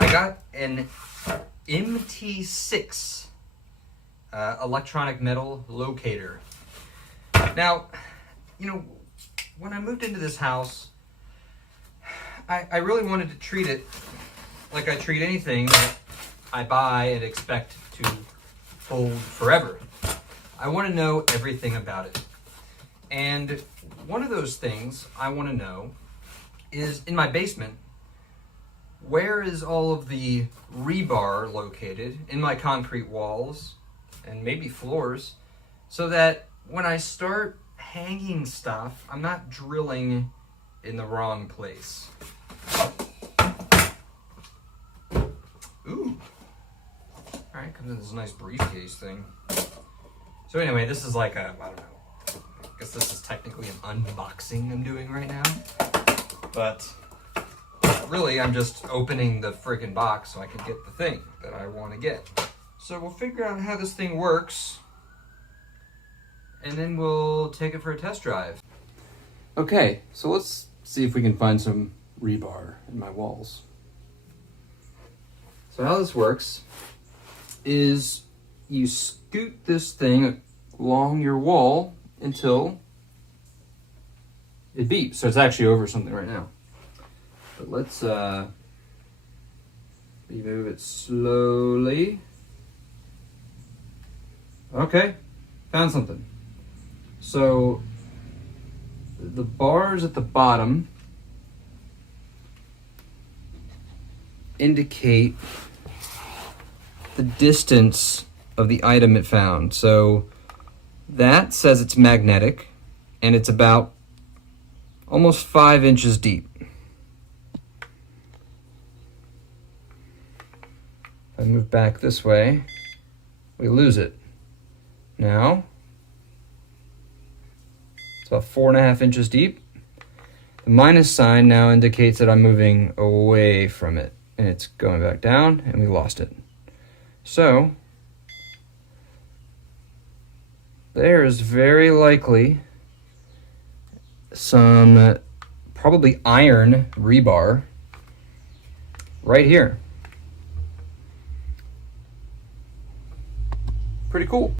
I got an MT6 electronic metal locator. Now, you know, when I moved into this house, I really wanted to treat it like I treat anything that I buy and expect to hold forever. I want to know everything about it. And one of those things I want to know is, in my basement, where is all of the rebar located in my concrete walls and maybe floors, so that when I start hanging stuff, I'm not drilling in the wrong place. Ooh. Alright, comes in this nice briefcase thing. So anyway, this is like a, I don't know, I guess this is technically an unboxing I'm doing right now. But really, I'm just opening the friggin' box so I can get the thing that I want to get. So we'll figure out how this thing works, and then we'll take it for a test drive. Okay, so let's see if we can find some rebar in my walls. So how this works is you scoot this thing along your wall until it beeps. So it's actually over something right now. But let's remove it slowly. Okay, found something. So the bars at the bottom indicate the distance of the item it found. So that says it's magnetic, and it's about almost 5 inches deep. If I move back this way, we lose it. Now, it's about 4.5 inches deep. The minus sign now indicates that I'm moving away from it, and it's going back down, and we lost it. So, there is very likely some probably iron rebar right here. Pretty cool.